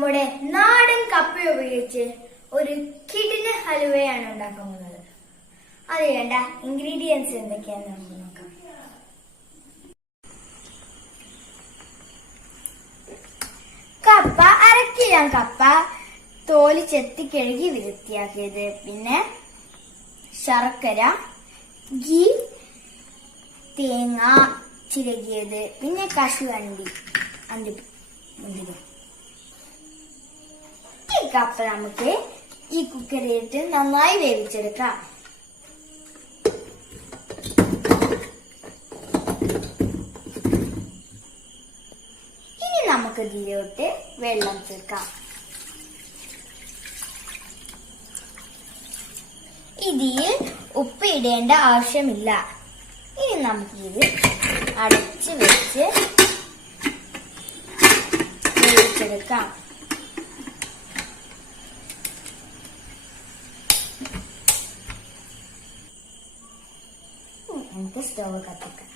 നമ്മുടെ നാടൻ കപ്പ ഉപയോഗിച്ച് ഒരു കിടിലൻ ഹലുവയാണ് ഉണ്ടാക്കുന്നത്. അത് വേണ്ട ഇൻഗ്രീഡിയൻസ് എന്തൊക്കെയാണെന്ന് നമുക്ക് നോക്കാം. കപ്പ 1/2 കിലോ കപ്പ തോല് ചെത്തി കഴുകി വൃത്തിയാക്കിയത്, പിന്നെ ശർക്കര, ഗീ, തേങ്ങ ചിരകിയത്, പിന്നെ കശുവണ്ടി, അണ്ടിമുന്തിരി. ഈ കപ്പ നമുക്ക് ഈ കുക്കറിലിട്ട് നന്നായി വേവിച്ചെടുക്കാം. ഇനി നമുക്ക് ഇതിലോട്ട് വെള്ളം ചേർക്കാം. ഇതിൽ ഉപ്പ് ഇടേണ്ട ആവശ്യമില്ല. ഇനി നമുക്കിത് അടച്ച് വെച്ച് വേവിച്ചെടുക്കാം. നമുക്ക് സ്റ്റവ് കത്തിക്കാം.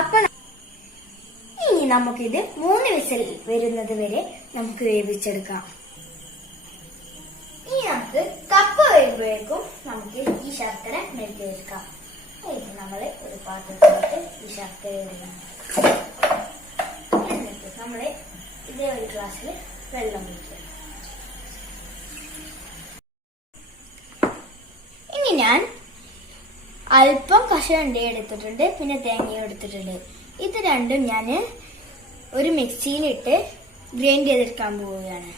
അപ്പൊ ഇനി നമുക്കിത് 3 വിസിൽ വരുന്നത് വരെ നമുക്ക് വേവിച്ചെടുക്കാം. ഇനി നമുക്ക് കപ്പ വരുമ്പോഴേക്കും നമുക്ക് ഈ ശർക്കര മെൽറ്റിയെടുക്കാം. ഇത് നമ്മൾ ഒരു പാത്രത്തിലോട്ട് ഈ ശർക്കര ഇടണം. എന്നിട്ട് നമ്മൾ ഇതേ ഒരു ഗ്ലാസ്സിൽ വെള്ളം ഒഴിക്കുക. ഇനി ഞാൻ അല്പം കശുവണ്ടി എടുത്തിട്ടുണ്ട്, പിന്നെ തേങ്ങയും എടുത്തിട്ടുണ്ട്. ഇത് രണ്ടും ഞാൻ ഒരു മിക്സിയിലിട്ട് ഗ്രൈൻഡ് ചെയ്തെടുക്കാൻ പോവുകയാണ്.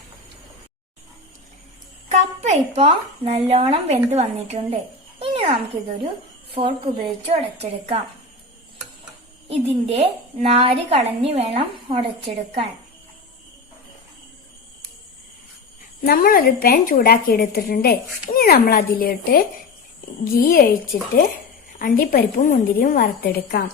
കപ്പ ഇപ്പൊ നല്ലോണം വെന്ത് വന്നിട്ടുണ്ട്. ഇനി നമുക്കിതൊരു ഫോർക്ക് ഉപയോഗിച്ച് ഉടച്ചെടുക്കാം. ഇതിന്റെ നാര് കളഞ്ഞു വേണം ഉടച്ചെടുക്കാൻ. നമ്മളൊരു പാൻ ചൂടാക്കി എടുത്തിട്ടുണ്ട്. ഇനി നമ്മൾ അതിലോട്ട് ഗീ ഒഴിച്ചിട്ട് അണ്ടിപ്പരിപ്പും മുന്തിരിയും വറുത്തെടുക്കാം.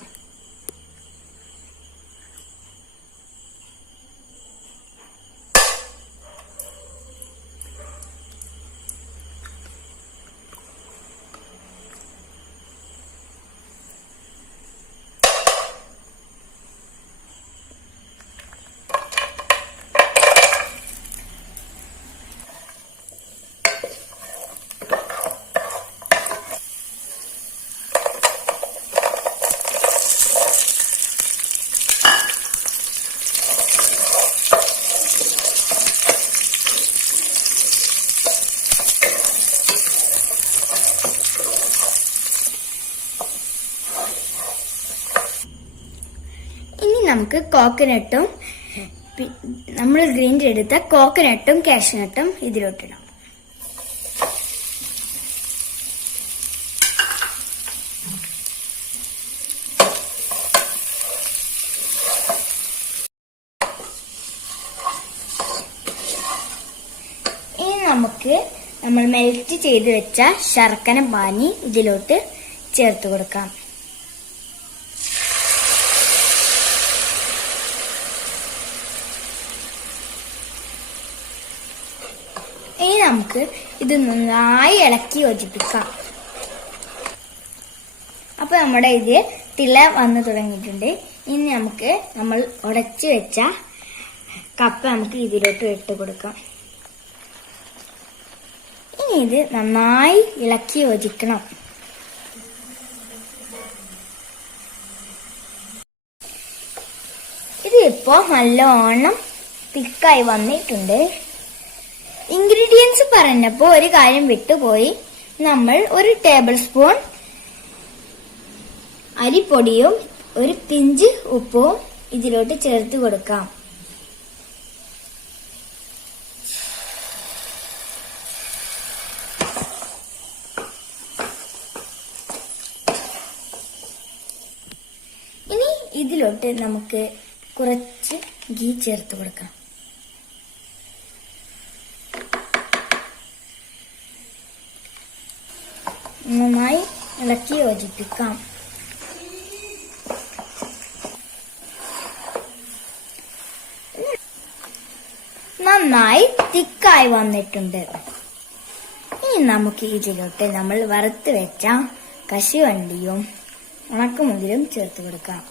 നമുക്ക് കോക്കനട്ടും നമ്മൾ ഗ്രൈൻഡ് എടുത്ത കോക്കനട്ടും കാഷ്നട്ടും ഇതിലോട്ടിടാം. ഇനി നമുക്ക് നമ്മൾ മെൽറ്റ് ചെയ്ത് വെച്ച ശർക്കര പാനി ഇതിലോട്ട് ചേർത്ത് കൊടുക്കാം. ഇനി നമുക്ക് ഇത് നന്നായി ഇളക്കി യോജിപ്പിക്കാം. അപ്പൊ നമ്മുടെ ഇത് തിള വന്നു തുടങ്ങിയിട്ടുണ്ട്. ഇനി നമുക്ക് നമ്മൾ ഉടച്ചു വെച്ച കപ്പ നമുക്ക് ഇതിലോട്ട് ഇട്ട് കൊടുക്കാം. ഇനി ഇത് നന്നായി ഇളക്കി യോജിക്കണം. ഇതിപ്പോ നല്ലോണം തിക്കായി വന്നിട്ടുണ്ട്. ഇൻഗ്രീഡിയൻസ് പറഞ്ഞപ്പോ ഒരു കാര്യം വിട്ടുപോയി. നമ്മൾ 1 ടേബിൾ സ്പൂൺ അരിപ്പൊടിയും 1 പിഞ്ച് ഉപ്പും ഇതിലോട്ട് ചേർത്ത് കൊടുക്കാം. ഇനി ഇതിലോട്ട് നമുക്ക് കുറച്ച് ഗീ ചേർത്ത് കൊടുക്കാം. നന്നായി ഇളക്കി യോജിപ്പിക്കാം. നന്നായി തിക്കായി വന്നിട്ടുണ്ട്. ഇനി നമുക്ക് ഇതിലോട്ട് നമ്മൾ വറുത്ത് വെച്ച കശുവണ്ടിയും ഉണക്കമുന്തിരിയും ചേർത്ത് കൊടുക്കാം.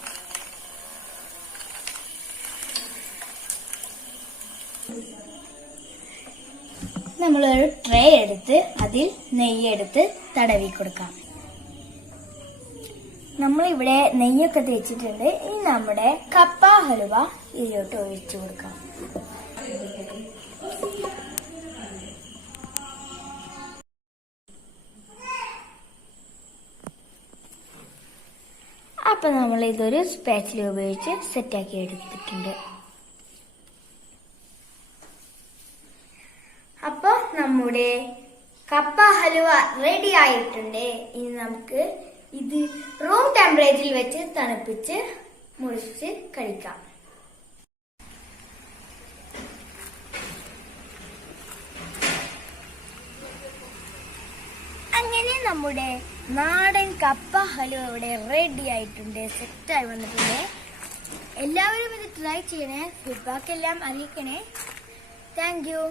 നമ്മളൊരു ട്രേ എടുത്ത് അതിൽ നെയ്യെടുത്ത് തടവി കൊടുക്കാം. നമ്മളിവിടെ നെയ്യൊക്കെ തേച്ചിട്ടുണ്ട്. ഇനി നമ്മുടെ കപ്പ ഹലുവ ഇതിലോട്ട് ഒഴിച്ചു കൊടുക്കാം. അപ്പൊ നമ്മൾ ഇതൊരു സ്പാച്ചില ഉപയോഗിച്ച് സെറ്റാക്കി എടുത്തിട്ടുണ്ട്. അപ്പൊ നമ്മുടെ കപ്പ ഹലുവ റെഡി ആയിട്ടുണ്ട്. ഇനി നമുക്ക് ഇത് റൂം ടെമ്പറേച്ചറിൽ വെച്ച് തണുപ്പിച്ച് മുറിച്ച് കഴിക്കാം. അങ്ങനെ നമ്മുടെ നാടൻ കപ്പ ഹലുവ ഇവിടെ റെഡി ആയിട്ടുണ്ട്, സെറ്റായി വന്നിട്ടുണ്ട്. എല്ലാവരും ഇത് ട്രൈ ചെയ്യണേ, ഫീഡ്ബാക്ക് എല്ലാം അറിയിക്കണേ. Thank you.